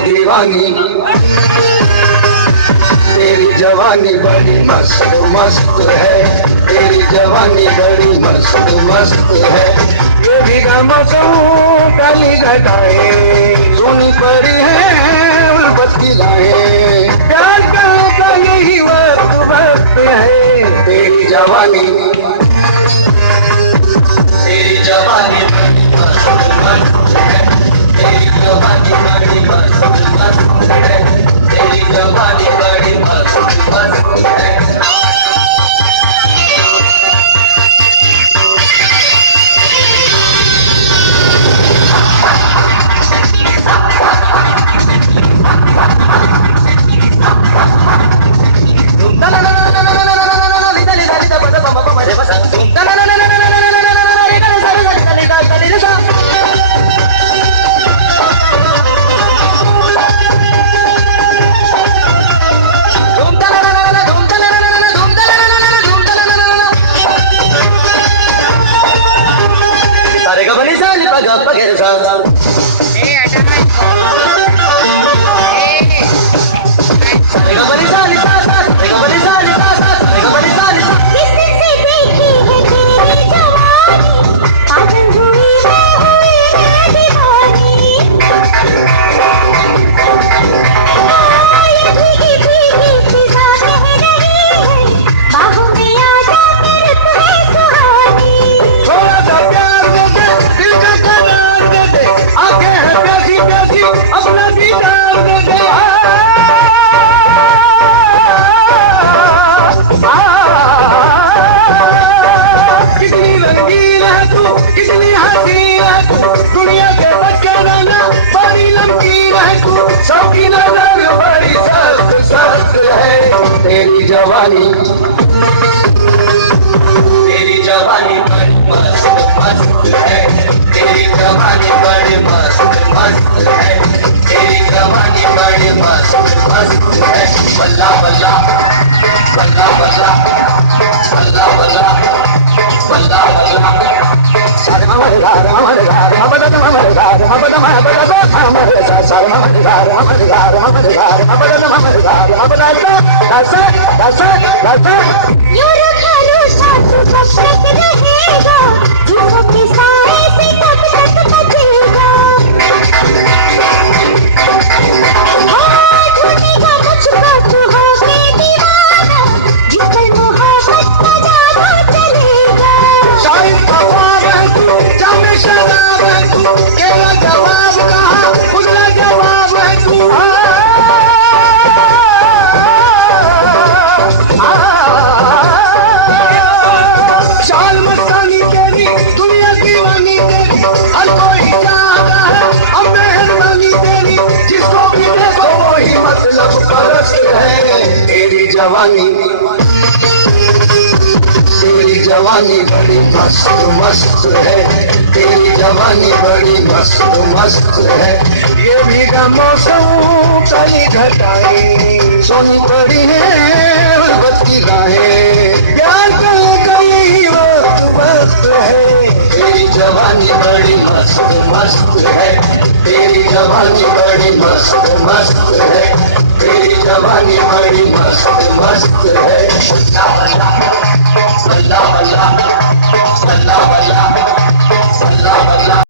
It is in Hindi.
दीवानी तेरी जवानी बड़ी मस्त मस्त है, तेरी जवानी बड़ी मस्त मस्त है। ये भीगा मौसम काली घटाएं सोनी पड़ी है उल्फत की लाएं, प्यार करने का यही वक्त वक्त है। तेरी जवानी बड़ी मस्त मस्त है, तेरी जवानी बड़ी मस्त मस्त है, तेरी जवानी बड़ी मस्त मस्त है। दुनिया के बच्चे रहना बड़ी नमकीन है तू, सबकी नजर बड़ी सख्त सख्त है। तेरी जवानी बड़ी मस्त मस्त है, तेरी जवानी बड़ी मस्त मस्त है, तेरी जवानी बड़ी मस्त मस्त है। बल्ला बल्ला बल्ला बल्ला बल्ला बल्ला बल्ला बल्ला सारे हमारे घर हमारे घर हमारे घर हमारे घर हमारे घर हमारे सारे हमारे घर हमारे घर हमारे घर हमारे घर हमारे घर हमारे घर यूं रखा लो साथ कब तक रहेगा, झूठों के साए से कब तक बचेगा। ढूंढेगा मुझको तू होके दीवाना, जिस पल मोहब्बत का जादू चलेगा। शायद ख्वाब है तू जाने शराब है तू, तेरा जवाब कहाँ खुला जवाब है तू। शाल मस्तानी तेरी दुनिया की वानी तेरी, हर कोई चाहता है अब मेहरबानी तेरी, जिसको भी देखो वही मतलब परस्त है। तेरी जवानी बड़ी मस्त मस्त है, तेरी जवानी बड़ी मस्त मस्त है। ये भीगा मौसम काली घटाएं सोनी पड़ी है उल्फत की राहें, प्यार करने का यही वक्त वक्त है। तेरी जवानी बड़ी मस्त मस्त है, तेरी जवानी बड़ी मस्त मस्त है, तेरी जवानी बड़ी मस्त मस्त है। बल्ला बल्ला बल्ला बल्ला बल्ला बल्ला बल्ला।